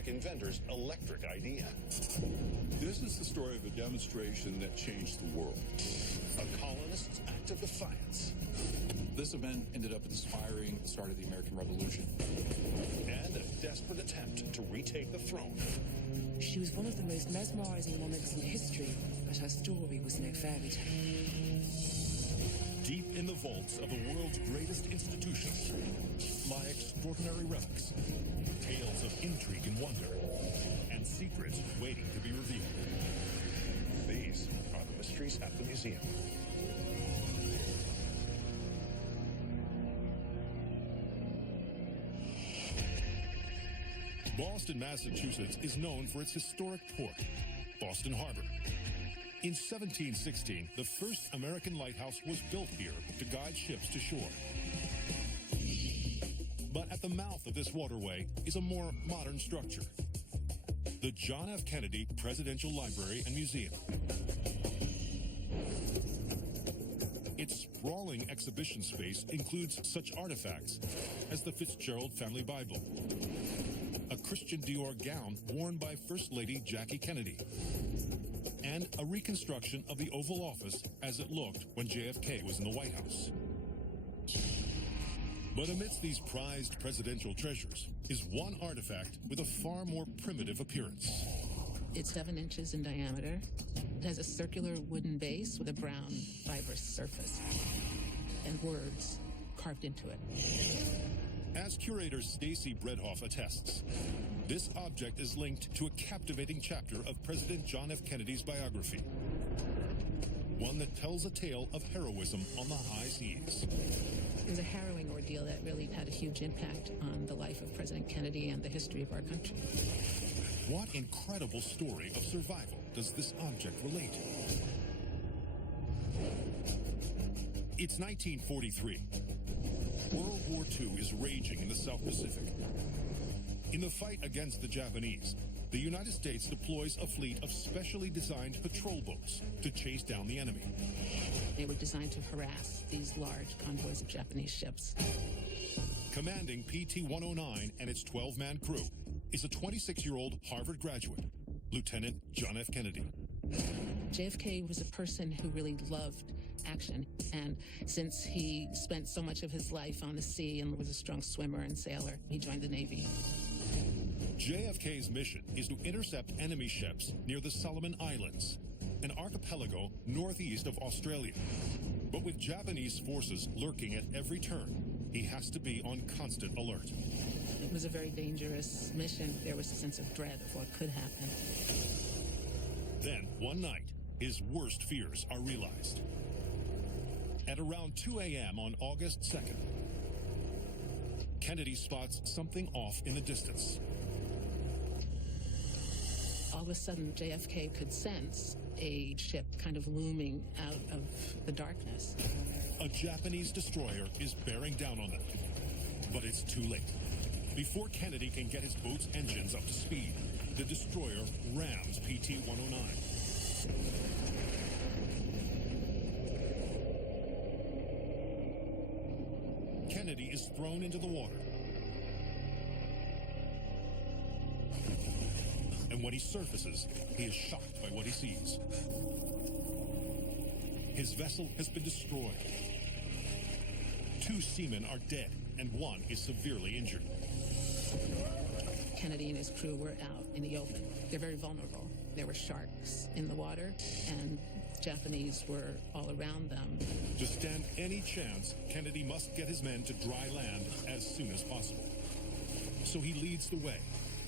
tech inventor's electric idea. This is the story of a demonstration that changed the world. A colonist's act of defiance. This event ended up inspiring the start of the American Revolution. And a desperate attempt to retake the throne. She was one of the most mesmerizing monarchs in history, but her story was no fairy tale. Deep in the vaults of the world's greatest institutions lie extraordinary relics, tales of intrigue and wonder, and secrets waiting to be revealed. These are the mysteries at the museum. Boston, Massachusetts is known for its historic port, Boston Harbor. In 1716, the first American lighthouse was built here to guide ships to shore. But at the mouth of this waterway is a more modern structure, the John F. Kennedy Presidential Library and Museum. Its sprawling exhibition space includes such artifacts as the Fitzgerald Family Bible, a Christian Dior gown worn by First Lady Jackie Kennedy, and a reconstruction of the Oval Office as it looked when JFK was in the White House. But amidst these prized presidential treasures is one artifact with a far more primitive appearance. It's 7 inches in diameter. It has a circular wooden base with a brown fibrous surface and words carved into it. As curator Stacy Bredhoff attests, this object is linked to a captivating chapter of President John F. Kennedy's biography, one that tells a tale of heroism on the high seas. It was a harrowing ordeal that really had a huge impact on the life of President Kennedy and the history of our country. What incredible story of survival does this object relate? It's 1943. World War II is raging in the South Pacific. In the fight against the Japanese, the United States deploys a fleet of specially designed patrol boats to chase down the enemy. They were designed to harass these large convoys of Japanese ships. Commanding PT-109 and its 12-man crew is a 26-year-old Harvard graduate, Lieutenant John F. Kennedy. JFK was a person who really loved action, and since he spent so much of his life on the sea and was a strong swimmer and sailor, he joined the Navy. JFK's mission is to intercept enemy ships near the Solomon Islands, an archipelago northeast of Australia. But with Japanese forces lurking at every turn, he has to be on constant alert. It was a very dangerous mission. There was a sense of dread of what could happen. Then, one night, his worst fears are realized. At around 2 a.m. on August 2nd, Kennedy spots something off in the distance. All of a sudden, JFK could sense a ship kind of looming out of the darkness. A Japanese destroyer is bearing down on them, but it's too late. Before Kennedy can get his boat's engines up to speed, the destroyer rams PT-109. Kennedy is thrown into the water. And when he surfaces, he is shocked by what he sees. His vessel has been destroyed. 2 seamen are dead, and 1 is severely injured. Kennedy and his crew were out in the open. They're very vulnerable. There were sharks in the water, and Japanese were all around them. To stand any chance, Kennedy must get his men to dry land as soon as possible. So he leads the way,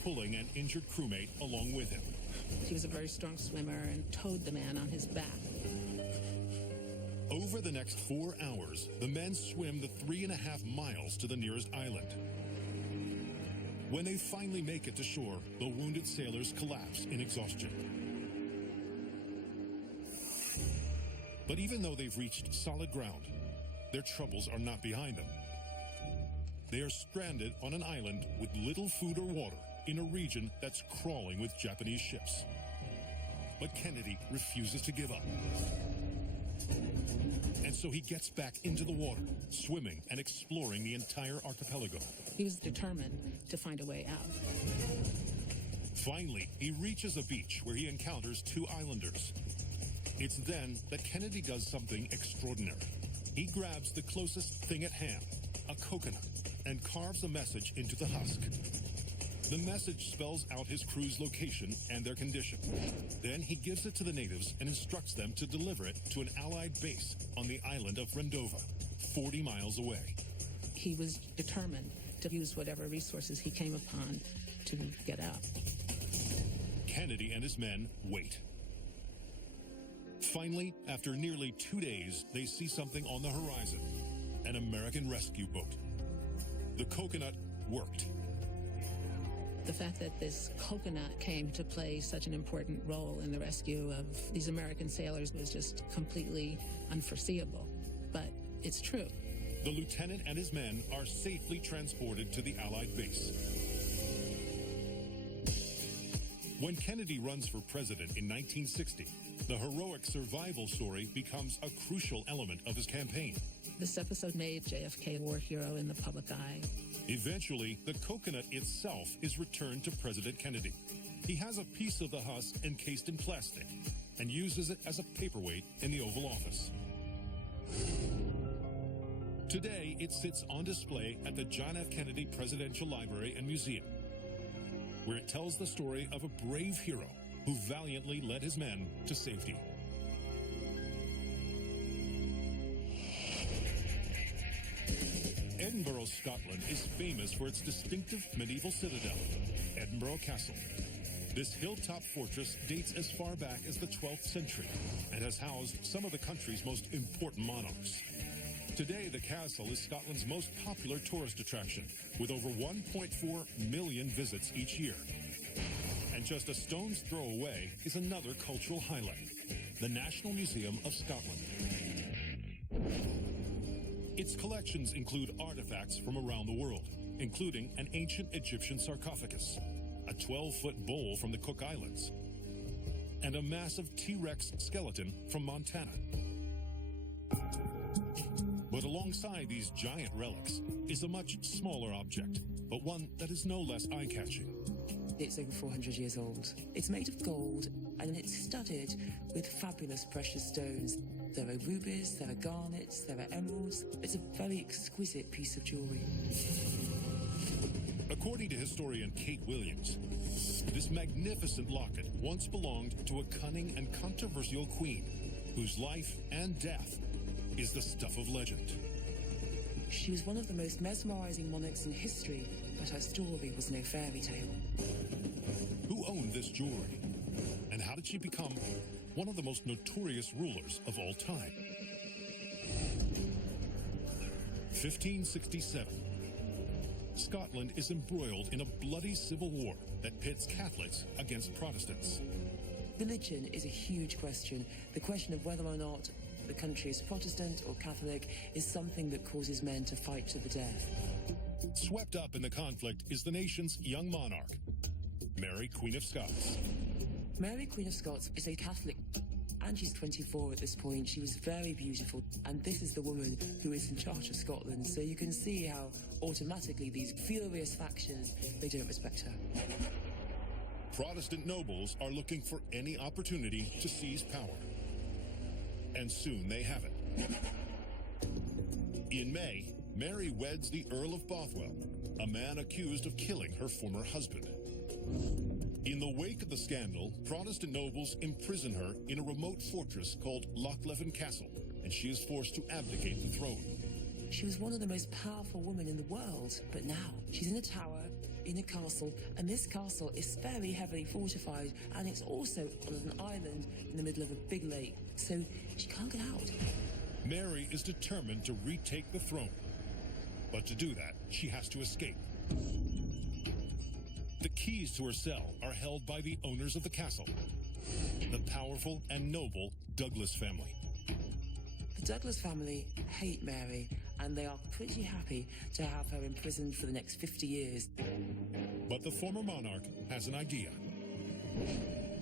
pulling an injured crewmate along with him. He was a very strong swimmer and towed the man on his back. Over the next 4 hours, the men swim the 3.5 miles to the nearest island. When they finally make it to shore, the wounded sailors collapse in exhaustion. But even though they've reached solid ground, their troubles are not behind them. They are stranded on an island with little food or water in a region that's crawling with Japanese ships. But Kennedy refuses to give up. And so he gets back into the water, swimming and exploring the entire archipelago. He was determined to find a way out. Finally, he reaches a beach where he encounters two islanders. It's then that Kennedy does something extraordinary. He grabs the closest thing at hand, a coconut, and carves a message into the husk. The message spells out his crew's location and their condition. Then he gives it to the natives and instructs them to deliver it to an Allied base on the island of Rendova, 40 miles away. He was determined to use whatever resources he came upon to get out. Kennedy and his men wait. Finally, after nearly 2 days, they see something on the horizon, an American rescue boat. The coconut worked. The fact that this coconut came to play such an important role in the rescue of these American sailors was just completely unforeseeable. But it's true. The lieutenant and his men are safely transported to the Allied base. When Kennedy runs for president in 1960, the heroic survival story becomes a crucial element of his campaign. This episode made JFK a war hero in the public eye. Eventually, the coconut itself is returned to President Kennedy. He has a piece of the husk encased in plastic and uses it as a paperweight in the Oval Office. Today, it sits on display at the John F. Kennedy Presidential Library and Museum, where it tells the story of a brave hero who valiantly led his men to safety. Edinburgh, Scotland is famous for its distinctive medieval citadel, Edinburgh Castle. This hilltop fortress dates as far back as the 12th century and has housed some of the country's most important monarchs. Today, the castle is Scotland's most popular tourist attraction, with over 1.4 million visits each year. And just a stone's throw away is another cultural highlight, the National Museum of Scotland. Its collections include artifacts from around the world, including an ancient Egyptian sarcophagus, a 12-foot bowl from the Cook Islands, and a massive T-Rex skeleton from Montana. But alongside these giant relics is a much smaller object, but one that is no less eye-catching. It's over 400 years old. It's made of gold and it's studded with fabulous precious stones. There are rubies, there are garnets, there are emeralds. It's a very exquisite piece of jewelry. According to historian Kate Williams, this magnificent locket once belonged to a cunning and controversial queen whose life and death is the stuff of legend. She was one of the most mesmerizing monarchs in history, but her story was no fairy tale. Who owned this jewelry? And how did she become one of the most notorious rulers of all time? 1567. Scotland is embroiled in a bloody civil war that pits Catholics against Protestants. Religion is a huge question. The question of whether or not the country is Protestant or Catholic is something that causes men to fight to the death. Swept up in the conflict is the nation's young monarch, Mary, Queen of Scots. Mary, Queen of Scots, is a Catholic, and she's 24 at this point. She was very beautiful, and this is the woman who is in charge of Scotland, so you can see how automatically these furious factions, they don't respect her. Protestant nobles are looking for any opportunity to seize power. And soon they have it. In May, Mary weds the Earl of Bothwell, a man accused of killing her former husband. In the wake of the scandal, Protestant nobles imprison her in a remote fortress called Lochleven Castle, and she is forced to abdicate the throne. She was one of the most powerful women in the world, but now she's in a tower, in a castle, and this castle is very heavily fortified, and it's also on an island in the middle of a big lake, so she can't get out. Mary is determined to retake the throne, but to do that, she has to escape. The keys to her cell are held by the owners of the castle, the powerful and noble Douglas family. The Douglas family hate Mary, and they are pretty happy to have her imprisoned for the next 50 years. But the former monarch has an idea.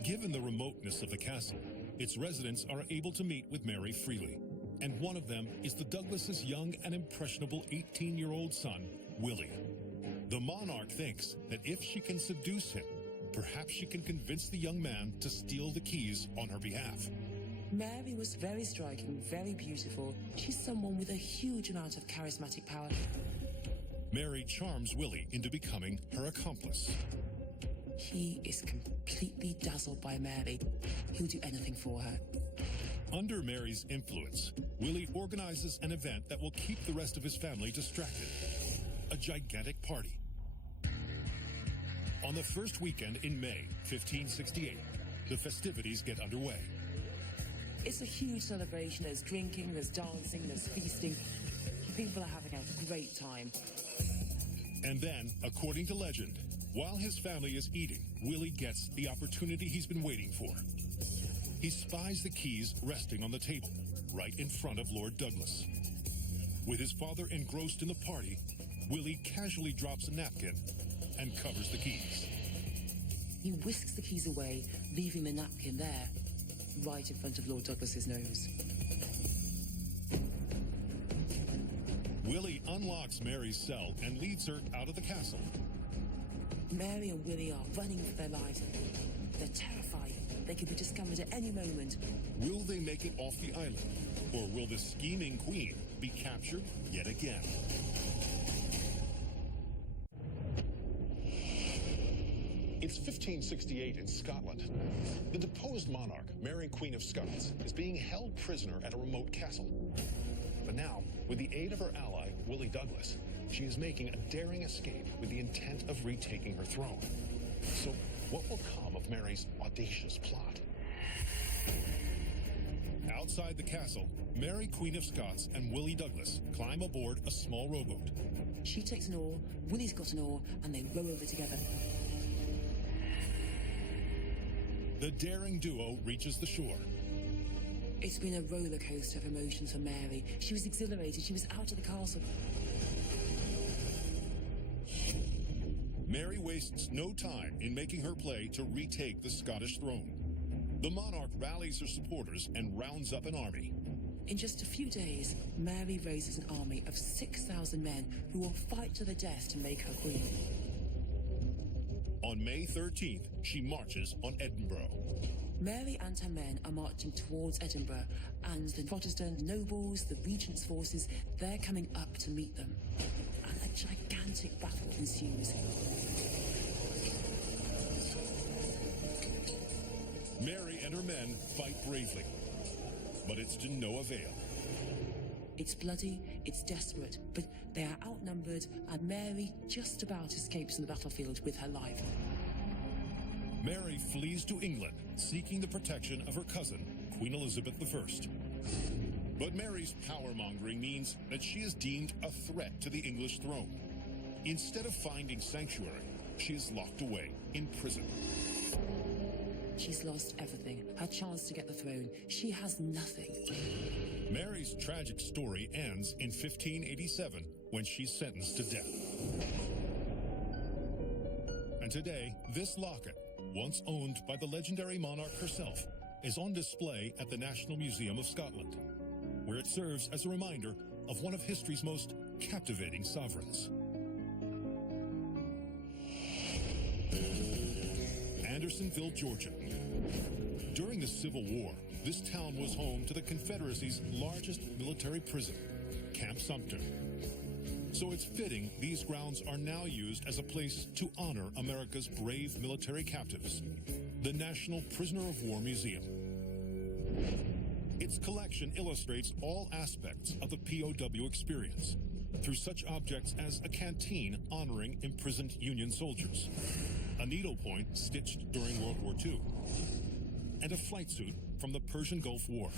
Given the remoteness of the castle, its residents are able to meet with Mary freely, and one of them is the Douglas' young and impressionable 18-year-old son, Willie. The monarch thinks that if she can seduce him, Perhaps she can convince the young man to steal the keys on her behalf. Mary was very striking, very beautiful. She's someone with a huge amount of charismatic power. Mary charms Willie into becoming her accomplice. He is completely dazzled by Mary. He'll do anything for her. Under Mary's influence, Willie organizes an event that will keep the rest of his family distracted. A gigantic party. On the first weekend in May 1568, the festivities get underway. It's a huge celebration. There's drinking, there's dancing, there's feasting. People are having a great time. And then, according to legend, while his family is eating, Willie gets the opportunity he's been waiting for. He spies the keys resting on the table, right in front of Lord Douglas. With his father engrossed in the party, Willie casually drops a napkin and covers the keys. He whisks the keys away, leaving the napkin there, right in front of Lord Douglas's nose. Willie unlocks Mary's cell and leads her out of the castle. Mary and Willie are running for their lives. They're terrified. They could be discovered at any moment. Will they make it off the island? Or will the scheming queen be captured yet again? It's 1568 in Scotland. The deposed monarch, Mary Queen of Scots, is being held prisoner at a remote castle. But now, with the aid of her ally, Willie Douglas, she is making a daring escape with the intent of retaking her throne. So, what will come of Mary's audacious plot? Outside the castle, Mary Queen of Scots and Willie Douglas climb aboard a small rowboat. She takes an oar, Willie's got an oar, and they row over together. The daring duo reaches the shore. It's been a roller coaster of emotions for Mary. She was exhilarated. She was out of the castle. Mary wastes no time in making her play to retake the Scottish throne. The monarch rallies her supporters and rounds up an army. In just a few days, Mary raises an army of 6,000 men who will fight to the death to make her queen. On May 13th, she marches on Edinburgh. Mary and her men are marching towards Edinburgh, and the Protestant nobles, the regent's forces, they're coming up to meet them. And a gigantic battle ensues. Mary and her men fight bravely, but it's to no avail. It's bloody, it's desperate, but they are outnumbered, and Mary just about escapes from the battlefield with her life. Mary flees to England, seeking the protection of her cousin, Queen Elizabeth I. But Mary's power-mongering means that she is deemed a threat to the English throne. Instead of finding sanctuary, she is locked away in prison. She's lost everything. Her chance to get the throne. She has nothing. Mary's tragic story ends in 1587 when she's sentenced to death. And today, this locket, once owned by the legendary monarch herself, is on display at the National Museum of Scotland, where it serves as a reminder of one of history's most captivating sovereigns. Andersonville, Georgia. During the Civil War, this town was home to the Confederacy's largest military prison, Camp Sumter. So it's fitting these grounds are now used as a place to honor America's brave military captives, the National Prisoner of War Museum. Its collection illustrates all aspects of the POW experience through such objects as a canteen honoring imprisoned Union soldiers, a needlepoint stitched during World War II, and a flight suit from the Persian Gulf War.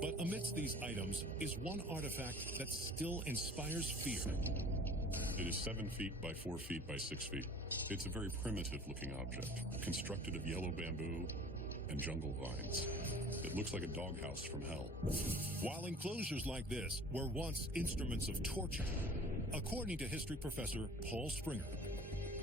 But amidst these items is one artifact that still inspires fear. It is 7 feet by 4 feet by 6 feet. It's a very primitive-looking object, constructed of yellow bamboo and jungle vines. It looks like a doghouse from hell. While enclosures like this were once instruments of torture, according to history professor Paul Springer,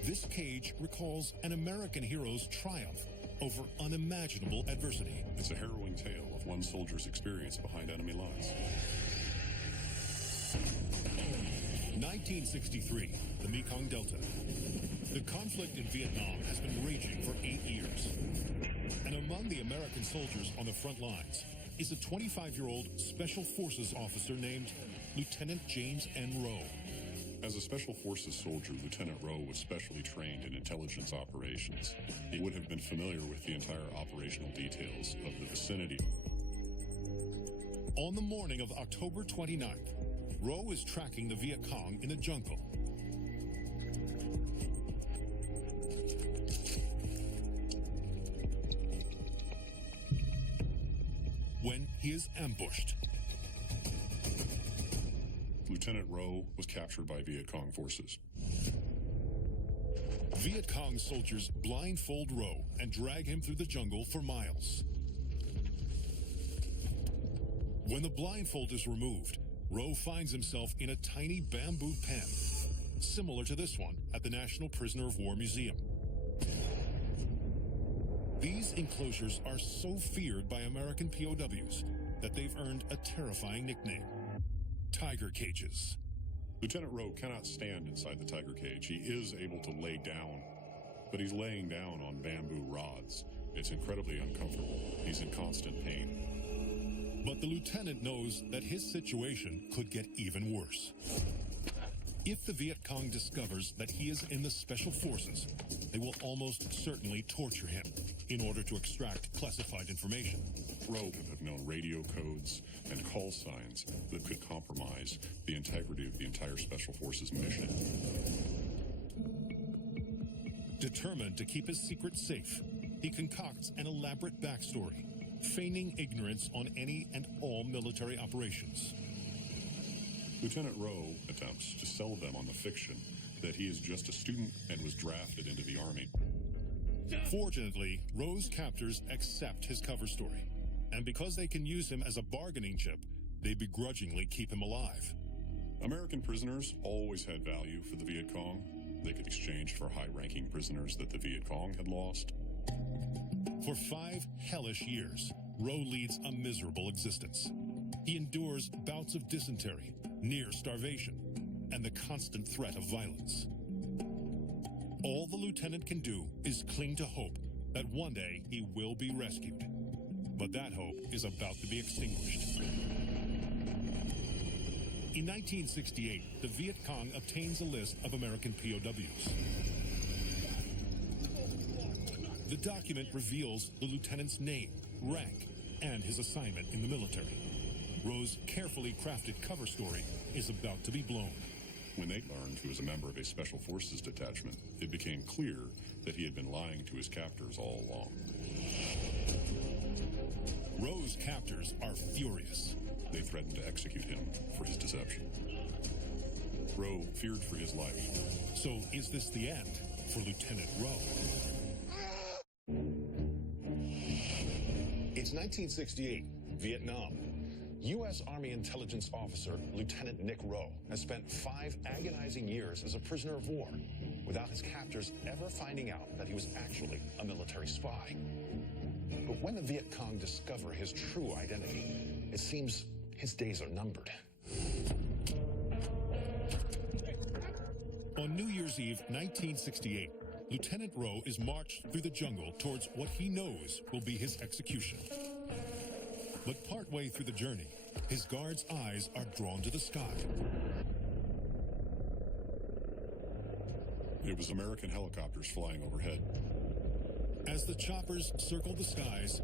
this cage recalls an American hero's triumph over unimaginable adversity. It's a harrowing tale of one soldier's experience behind enemy lines. 1963, the Mekong Delta. The conflict in Vietnam has been raging for 8 years. And among the American soldiers on the front lines is a 25-year-old Special Forces officer named Lieutenant James N. Rowe. As a Special Forces soldier, Lieutenant Rowe was specially trained in intelligence operations. He would have been familiar with the entire operational details of the vicinity. On the morning of October 29th, Rowe is tracking the Viet Cong in the jungle. When he is ambushed. Lieutenant Rowe was captured by Viet Cong forces. Viet Cong soldiers blindfold Rowe and drag him through the jungle for miles. When the blindfold is removed, Rowe finds himself in a tiny bamboo pen, similar to this one at the National Prisoner of War Museum. These enclosures are so feared by American POWs that they've earned a terrifying nickname: tiger cages. Lieutenant Rowe cannot stand inside the tiger cage. He is able to lay down, but he's laying down on bamboo rods. It's incredibly uncomfortable. He's in constant pain. But the lieutenant knows that his situation could get even worse. If the Viet Cong discovers that he is in the Special Forces, they will almost certainly torture him in order to extract classified information. Rowe could have known radio codes and call signs that could compromise the integrity of the entire Special Forces mission. Determined to keep his secret safe, he concocts an elaborate backstory, feigning ignorance on any and all military operations. Lieutenant Rowe attempts to sell them on the fiction that he is just a student and was drafted into the Army. Fortunately, Rowe's captors accept his cover story, and because they can use him as a bargaining chip, they begrudgingly keep him alive. American prisoners always had value for the Viet Cong. They could exchange for high-ranking prisoners that the Viet Cong had lost. For 5 hellish years, Rowe leads a miserable existence. He endures bouts of dysentery, near starvation, and the constant threat of violence. All the lieutenant can do is cling to hope that one day he will be rescued. But that hope is about to be extinguished. In 1968, the Viet Cong obtains a list of American POWs. The document reveals the lieutenant's name, rank, and his assignment in the military. Rowe's carefully crafted cover story is about to be blown. When they learned he was a member of a Special Forces detachment, it became clear that he had been lying to his captors all along. Rowe's captors are furious. They threatened to execute him for his deception. Rowe feared for his life. So is this the end for Lieutenant Rowe? It's 1968, Vietnam. U.S. Army intelligence officer Lieutenant Nick Rowe has spent 5 agonizing years as a prisoner of war without his captors ever finding out that he was actually a military spy. But when the Viet Cong discover his true identity, it seems his days are numbered. On New Year's Eve, 1968, Lieutenant Rowe is marched through the jungle towards what he knows will be his execution. But partway through the journey, his guards' eyes are drawn to the sky. It was American helicopters flying overhead. As the choppers circle the skies,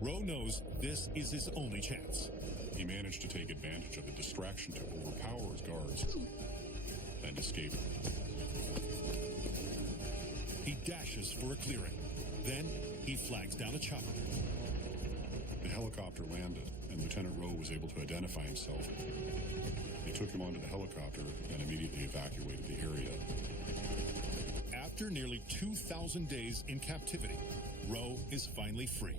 Rowe knows this is his only chance. He managed to take advantage of a distraction to overpower his guards and escape. He dashes for a clearing. Then he flags down a chopper. The helicopter landed, and Lieutenant Rowe was able to identify himself. He took him onto the helicopter and immediately evacuated the area. After nearly 2,000 days in captivity, Rowe is finally free.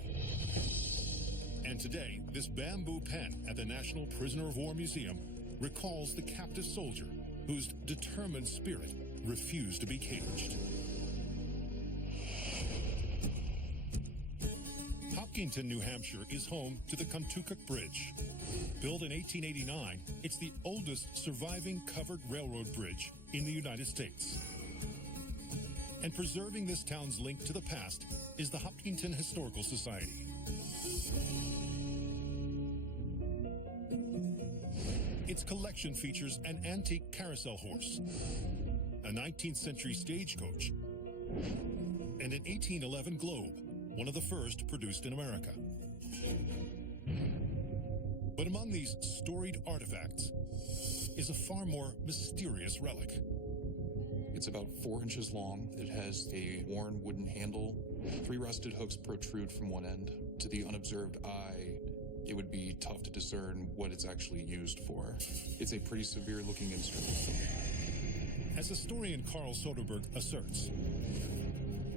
And today, this bamboo pen at the National Prisoner of War Museum recalls the captive soldier whose determined spirit refused to be caged. Hopkinton, New Hampshire is home to the Contoocook Bridge. Built in 1889, it's the oldest surviving covered railroad bridge in the United States. And preserving this town's link to the past is the Hopkinton Historical Society. Its collection features an antique carousel horse, a 19th century stagecoach, and an 1811 globe, one of the first produced in America. But among these storied artifacts is a far more mysterious relic. It's about 4 inches long. It has a worn wooden handle. 3 rusted hooks protrude from one end. To the unobserved eye, it would be tough to discern what it's actually used for. It's a pretty severe looking instrument. As historian Carl Soderberg asserts,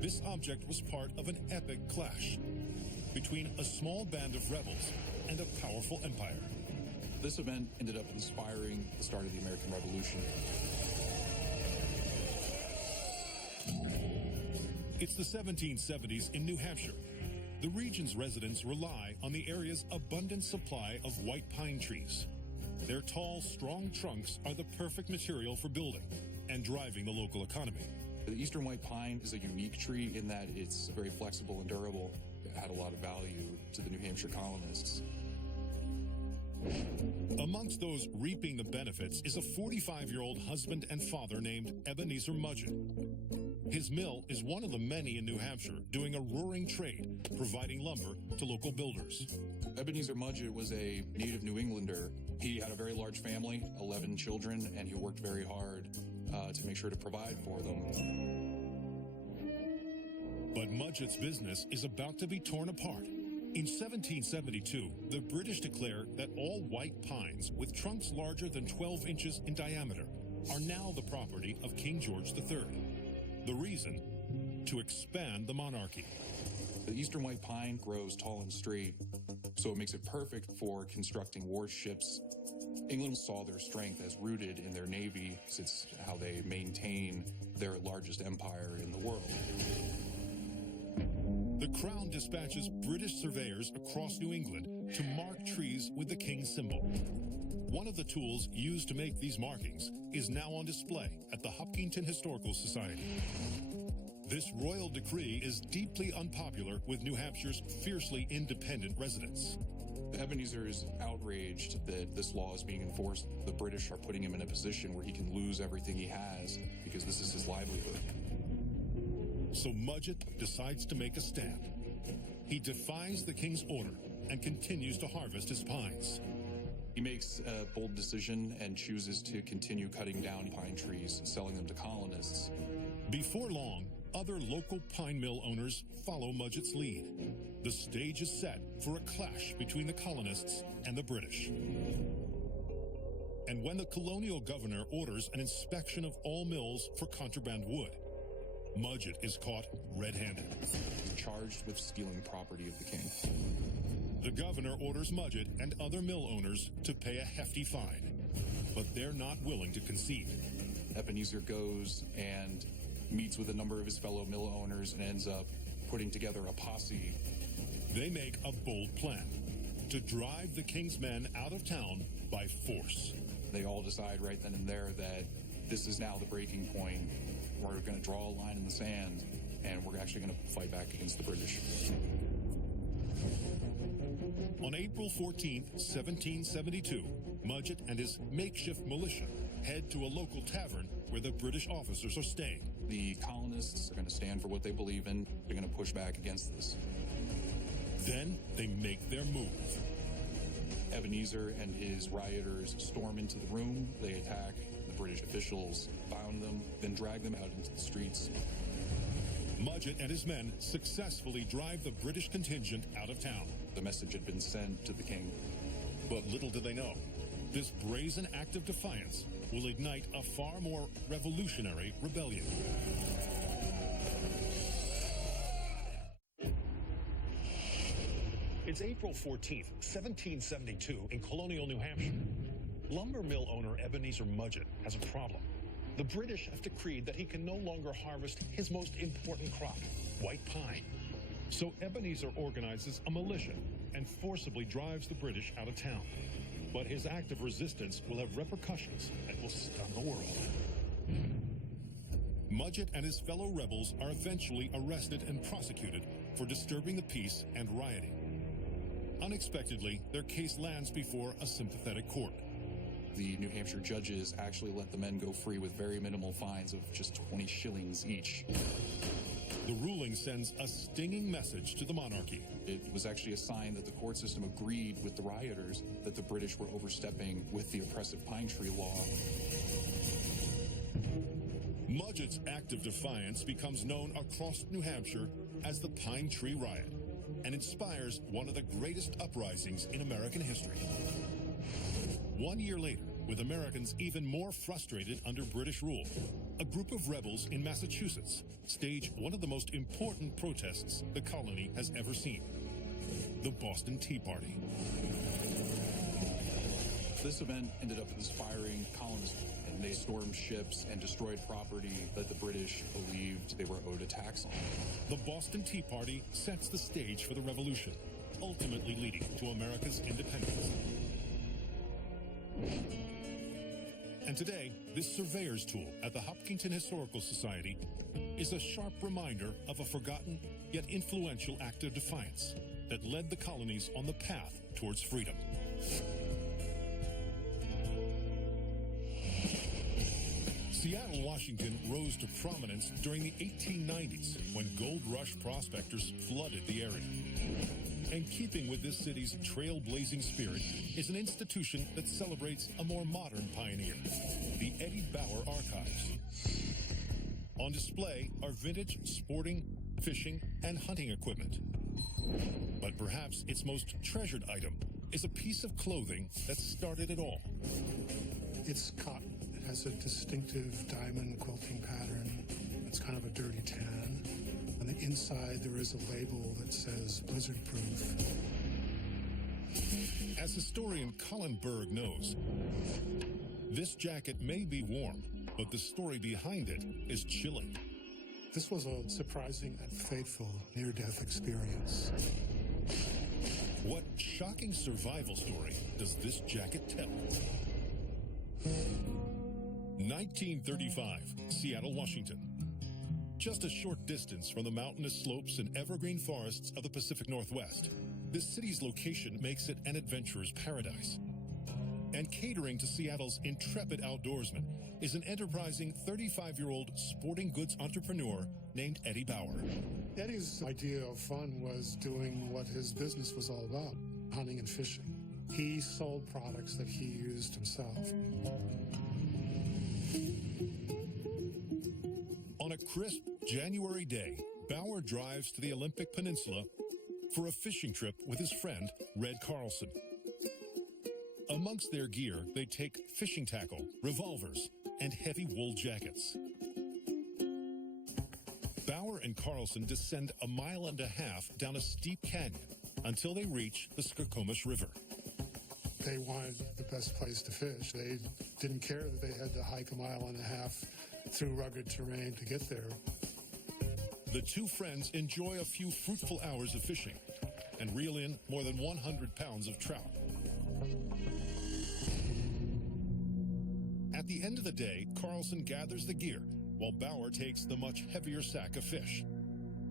this object was part of an epic clash between a small band of rebels and a powerful empire. This event ended up inspiring the start of the American Revolution. It's the 1770s in New Hampshire. The region's residents rely on the area's abundant supply of white pine trees. Their tall, strong trunks are the perfect material for building and driving the local economy. The eastern white pine is a unique tree in that it's very flexible and durable. It had a lot of value to the New Hampshire colonists. Amongst those reaping the benefits is a 45-year-old husband and father named Ebenezer Mudgett. His mill is one of the many in New Hampshire doing a roaring trade, providing lumber to local builders. Ebenezer Mudgett was a native New Englander. He had a very large family, 11 children, and he worked very hard to make sure to provide for them. But Mudgett's business is about to be torn apart. In 1772, the British declare that all white pines with trunks larger than 12 inches in diameter are now the property of King George III. The reason? To expand the monarchy. The eastern white pine grows tall and straight, so it makes it perfect for constructing warships. England saw their strength as rooted in their navy, because it's how they maintain their largest empire in the world. The Crown dispatches British surveyors across New England to mark trees with the king's symbol. One of the tools used to make these markings is now on display at the Hopkinton Historical Society. This royal decree is deeply unpopular with New Hampshire's fiercely independent residents. Ebenezer is outraged that this law is being enforced. The British are putting him in a position where he can lose everything he has because this is his livelihood. So Mudgett decides to make a stand. He defies the king's order and continues to harvest his pines. He makes a bold decision and chooses to continue cutting down pine trees and selling them to colonists. Before long, other local pine mill owners follow Mudgett's lead. The stage is set for a clash between the colonists and the British. And when the colonial governor orders an inspection of all mills for contraband wood, Mudgett is caught red-handed. Charged with stealing property of the king. The governor orders Mudgett and other mill owners to pay a hefty fine, but they're not willing to concede. Ebenezer goes and meets with a number of his fellow mill owners and ends up putting together a posse. They make a bold plan to drive the king's men out of town by force. They all decide right then and there that this is now the breaking point. We're going to draw a line in the sand, and we're actually going to fight back against the British. On April 14th, 1772, Mudgett and his makeshift militia head to a local tavern where the British officers are staying. The colonists are going to stand for what they believe in. They're going to push back against this. Then they make their move. Ebenezer and his rioters storm into the room. They attack the British officials, bound them, then drag them out into the streets. Mudgett and his men successfully drive the British contingent out of town. The message had been sent to the king. But little do they know, this brazen act of defiance will ignite a far more revolutionary rebellion. It's April 14th, 1772, in colonial New Hampshire. Lumber mill owner Ebenezer Mudgett has a problem. The British have decreed that he can no longer harvest his most important crop, white pine. So Ebenezer organizes a militia and forcibly drives the British out of town. But his act of resistance will have repercussions that will stun the world. Mudgett and his fellow rebels are eventually arrested and prosecuted for disturbing the peace and rioting. Unexpectedly, their case lands before a sympathetic court. The New Hampshire judges actually let the men go free with very minimal fines of just 20 shillings each. The ruling sends a stinging message to the monarchy. It was actually a sign that the court system agreed with the rioters that the British were overstepping with the oppressive Pine Tree Law. Mudgett's act of defiance becomes known across New Hampshire as the Pine Tree Riot and inspires one of the greatest uprisings in American history. 1 year later, with Americans even more frustrated under British rule, a group of rebels in Massachusetts stage one of the most important protests the colony has ever seen: the Boston Tea Party. This event ended up inspiring colonists, and they stormed ships and destroyed property that the British believed they were owed a tax on. The Boston Tea Party sets the stage for the revolution, ultimately leading to America's independence. And today, this surveyor's tool at the Hopkinton Historical Society is a sharp reminder of a forgotten yet influential act of defiance that led the colonies on the path towards freedom. Seattle, Washington rose to prominence during the 1890s when gold rush prospectors flooded the area. And keeping with this city's trailblazing spirit is an institution that celebrates a more modern pioneer, the Eddie Bauer Archives. On display are vintage sporting, fishing, and hunting equipment. But perhaps its most treasured item is a piece of clothing that started it all. It's cotton. It has a distinctive diamond quilting pattern. It's kind of a dirty tan. On the inside, there is a label that says blizzard proof. As historian Colin Berg knows, this jacket may be warm, but the story behind it is chilling. This was a surprising and fateful near-death experience. What shocking survival story does this jacket tell? 1935, Seattle, Washington. Just a short distance from the mountainous slopes and evergreen forests of the Pacific Northwest, this city's location makes it an adventurer's paradise. And catering to Seattle's intrepid outdoorsmen is an enterprising 35-year-old sporting goods entrepreneur named Eddie Bauer. Eddie's idea of fun was doing what his business was all about, hunting and fishing. He sold products that he used himself. On a crisp January day, Bauer drives to the Olympic Peninsula for a fishing trip with his friend, Red Carlson. Amongst their gear, they take fishing tackle, revolvers, and heavy wool jackets. Bauer and Carlson descend 1.5 miles down a steep canyon until they reach the Skokomish River. They wanted the best place to fish. They didn't care that they had to hike 1.5 miles through rugged terrain to get there. The two friends enjoy a few fruitful hours of fishing and reel in more than 100 pounds of trout. At the end of the day, Carlson gathers the gear while Bauer takes the much heavier sack of fish.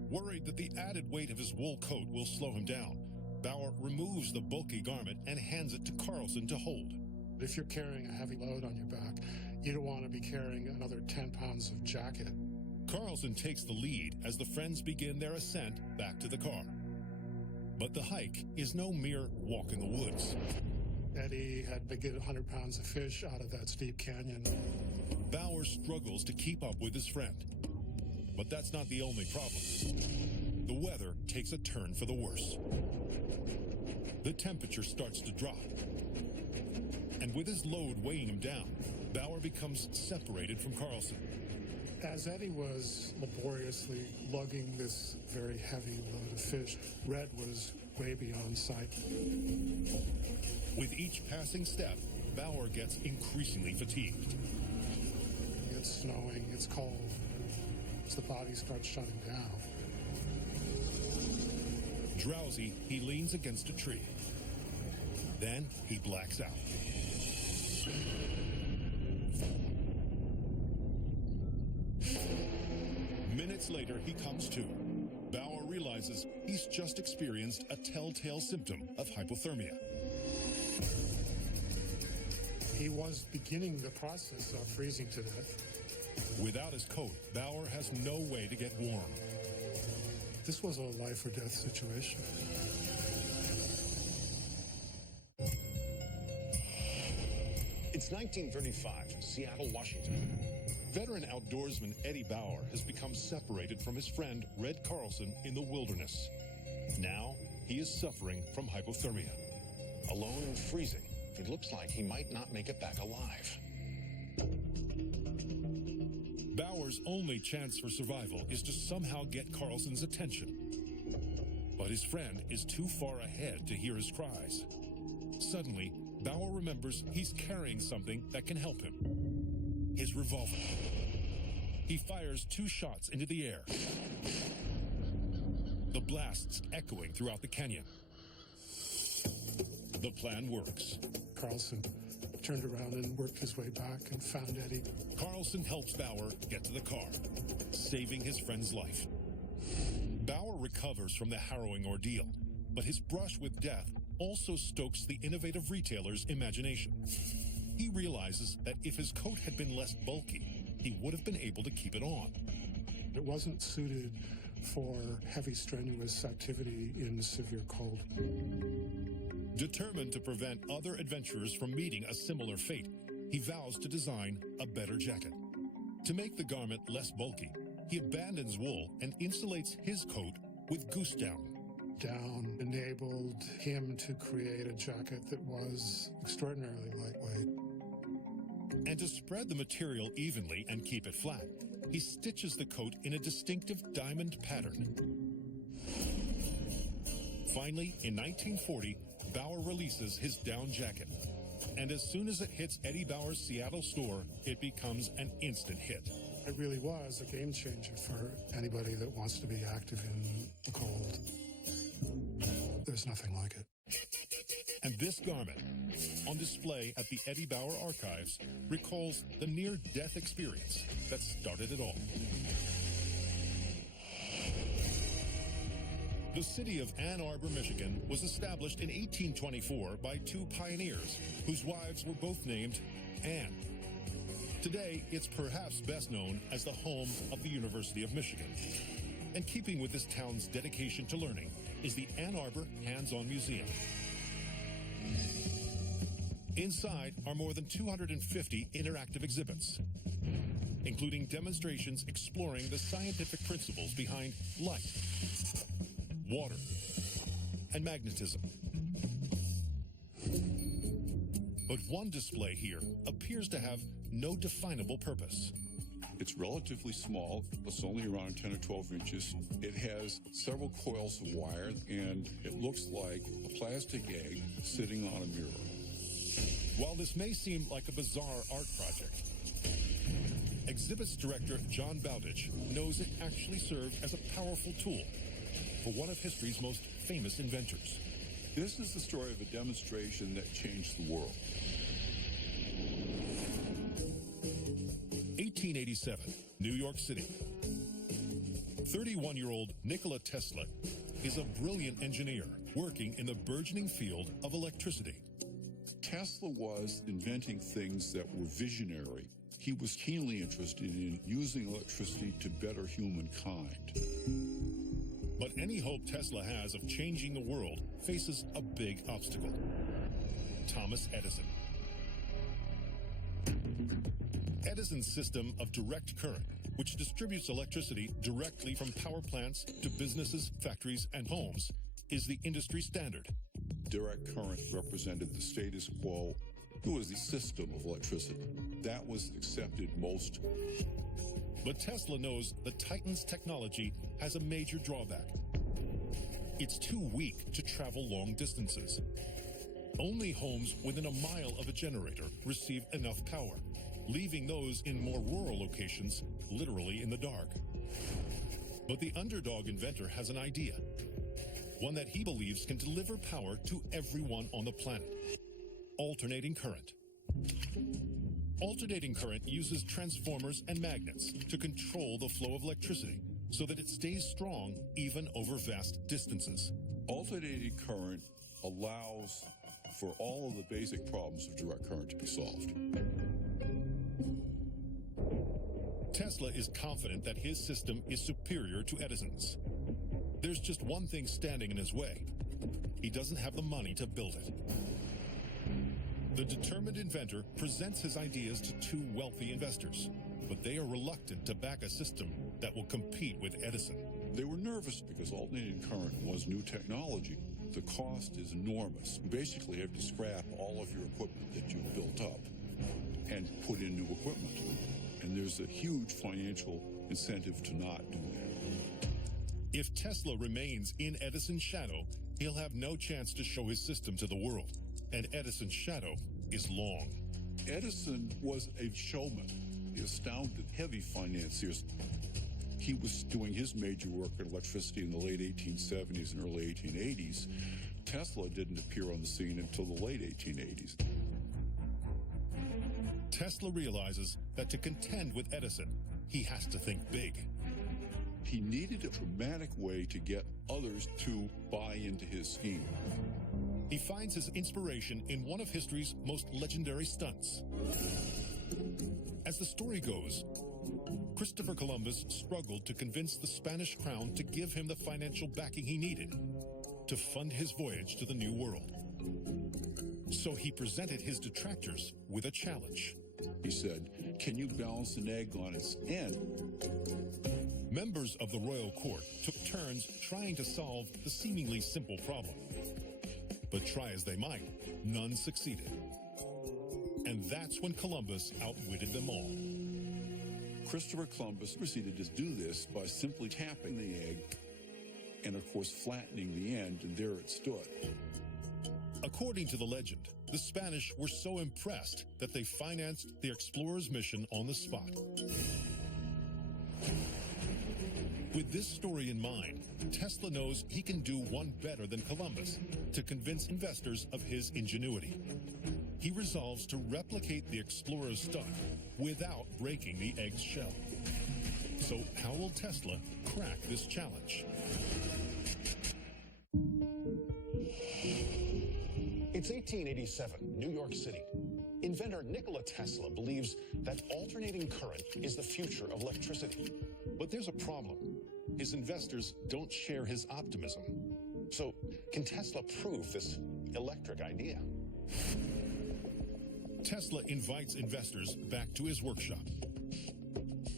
Worried that the added weight of his wool coat will slow him down, Bauer removes the bulky garment and hands it to Carlson to hold. If you're carrying a heavy load on your back, you don't want to be carrying another 10 pounds of jacket. Carlson takes the lead as the friends begin their ascent back to the car. But the hike is no mere walk in the woods. Eddie had to get 100 pounds of fish out of that steep canyon. Bauer struggles to keep up with his friend. But that's not the only problem. The weather takes a turn for the worse. The temperature starts to drop. And with his load weighing him down, Bauer becomes separated from Carlson. As Eddie was laboriously lugging this very heavy load of fish, Red was way beyond sight. With each passing step, Bauer gets increasingly fatigued. It's snowing, it's cold. As the body starts shutting down. Drowsy, he leans against a tree. Then he blacks out. Minutes later, he comes to. Bauer realizes he's just experienced a telltale symptom of hypothermia. He was beginning the process of freezing to death. Without his coat, Bauer has no way to get warm. This was a life or death situation. It's 1935, Seattle, Washington. Veteran outdoorsman Eddie Bauer has become separated from his friend Red Carlson in the wilderness. Now he is suffering from hypothermia. Alone and freezing, it looks like he might not make it back alive. Bauer's only chance for survival is to somehow get Carlson's attention. But his friend is too far ahead to hear his cries. Suddenly, Bauer remembers he's carrying something that can help him. His revolver. He fires 2 shots into the air. The blasts echoing throughout the canyon. The plan works. Carlson turned around and worked his way back and found Eddie. Carlson helps Bauer get to the car, saving his friend's life. Bauer recovers from the harrowing ordeal, but his brush with death also stokes the innovative retailer's imagination. He realizes that if his coat had been less bulky, he would have been able to keep it on. It wasn't suited for heavy, strenuous activity in severe cold. Determined to prevent other adventurers from meeting a similar fate, he vows to design a better jacket. To make the garment less bulky, he abandons wool and insulates his coat with goose down. Down enabled him to create a jacket that was extraordinarily lightweight. And to spread the material evenly and keep it flat, he stitches the coat in a distinctive diamond pattern. Finally, in 1940, Bauer releases his down jacket. And as soon as it hits Eddie Bauer's Seattle store, it becomes an instant hit. It really was a game changer for anybody that wants to be active in the cold. There's nothing like it. And this garment, on display at the Eddie Bauer Archives, recalls the near-death experience that started it all. The city of Ann Arbor, Michigan was established in 1824 by 2 pioneers whose wives were both named Ann. Today, it's perhaps best known as the home of the University of Michigan. And keeping with this town's dedication to learning is the Ann Arbor Hands-On Museum. Inside are more than 250 interactive exhibits, including demonstrations exploring the scientific principles behind light, water, and magnetism. But one display here appears to have no definable purpose. It's relatively small. It's only around 10 or 12 inches. It has several coils of wire, and it looks like a plastic egg sitting on a mirror. While this may seem like a bizarre art project, exhibits director John Bowditch knows it actually served as a powerful tool for one of history's most famous inventors. This is the story of a demonstration that changed the world. 1887, New York City. 31-year-old Nikola Tesla is a brilliant engineer working in the burgeoning field of electricity. Tesla was inventing things that were visionary. He was keenly interested in using electricity to better humankind. But any hope Tesla has of changing the world faces a big obstacle: Thomas Edison. Edison's system of direct current, which distributes electricity directly from power plants to businesses, factories, and homes, is the industry standard. Direct current represented the status quo. It was the system of electricity. That was accepted most. But Tesla knows the Titan's technology has a major drawback. It's too weak to travel long distances. Only homes within a mile of a generator receive enough power, leaving those in more rural locations literally in the dark. But the underdog inventor has an idea. one that he believes can deliver power to everyone on the planet. Alternating current. Alternating current uses transformers and magnets to control the flow of electricity so that it stays strong even over vast distances. Alternating current allows for all of the basic problems of direct current to be solved. Tesla is confident that his system is superior to Edison's. There's just one thing standing in his way. He doesn't have the money to build it. The determined inventor presents his ideas to two wealthy investors, but they are reluctant to back a system that will compete with Edison. They were nervous because alternating current was new technology. The cost is enormous. You basically have to scrap all of your equipment that you've built up and put in new equipment. And there's a huge financial incentive to not do that. If Tesla remains in Edison's shadow, he'll have no chance to show his system to the world. And Edison's shadow is long. Edison was a showman. He astounded heavy financiers. He was doing his major work in electricity in the late 1870s and early 1880s. Tesla didn't appear on the scene until the late 1880s. Tesla realizes that to contend with Edison, he has to think big. He needed a dramatic way to get others to buy into his scheme. He finds his inspiration in one of history's most legendary stunts. As the story goes, Christopher Columbus struggled to convince the Spanish crown to give him the financial backing he needed to fund his voyage to the New World. So he presented his detractors with a challenge. He said, "Can you balance an egg on its end?" Members of the royal court took turns trying to solve the seemingly simple problem. But try as they might, none succeeded. And that's when Columbus outwitted them all. Christopher Columbus proceeded to do this by simply tapping the egg and, of course, flattening the end, and there it stood. According to the legend, the Spanish were so impressed that they financed the explorer's mission on the spot. With this story in mind, Tesla knows he can do one better than Columbus to convince investors of his ingenuity. He resolves to replicate the explorer's stunt without breaking the egg's shell. So how will Tesla crack this challenge? It's 1887, New York City. Inventor Nikola Tesla believes that alternating current is the future of electricity. But there's a problem. His investors don't share his optimism. So, can Tesla prove this electric idea? Tesla invites investors back to his workshop.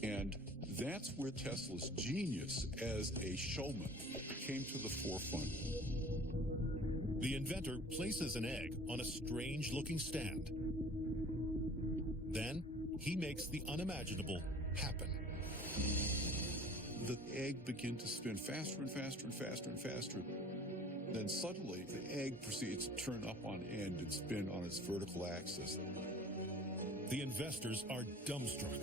And that's where Tesla's genius as a showman came to the forefront. The inventor places an egg on a strange-looking stand. Then, he makes the unimaginable happen. The egg began to spin faster and faster and faster and faster. Then suddenly, the egg proceeds to turn up on end and spin on its vertical axis. The investors are dumbstruck.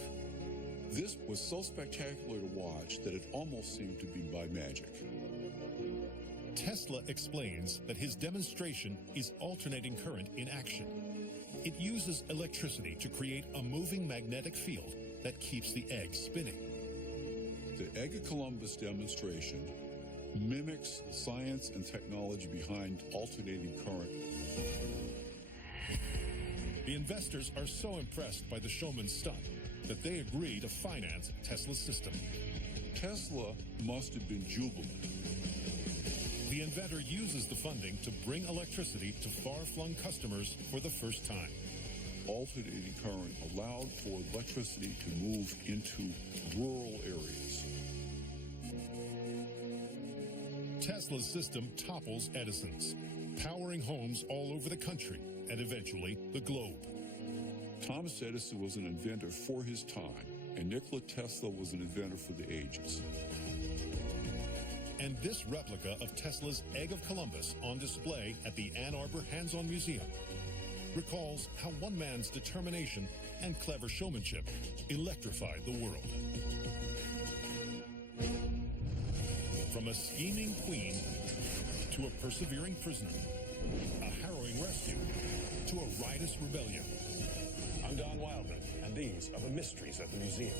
This was so spectacular to watch that it almost seemed to be by magic. Tesla explains that his demonstration is alternating current in action. It uses electricity to create a moving magnetic field that keeps the egg spinning. The Egg of Columbus demonstration mimics the science and technology behind alternating current. The investors are so impressed by the showman's stunt that they agree to finance Tesla's system. Tesla must have been jubilant. The inventor uses the funding to bring electricity to far-flung customers for the first time. Alternating current allowed for electricity to move into rural areas. Tesla's system topples Edison's, powering homes all over the country and eventually the globe. Thomas Edison was an inventor for his time, and Nikola Tesla was an inventor for the ages. And this replica of Tesla's Egg of Columbus on display at the Ann Arbor Hands-On Museum recalls how one man's determination and clever showmanship electrified the world. From a scheming queen to a persevering prisoner, a harrowing rescue to a riotous rebellion. I'm Don Wildman, and these are the mysteries at the museum.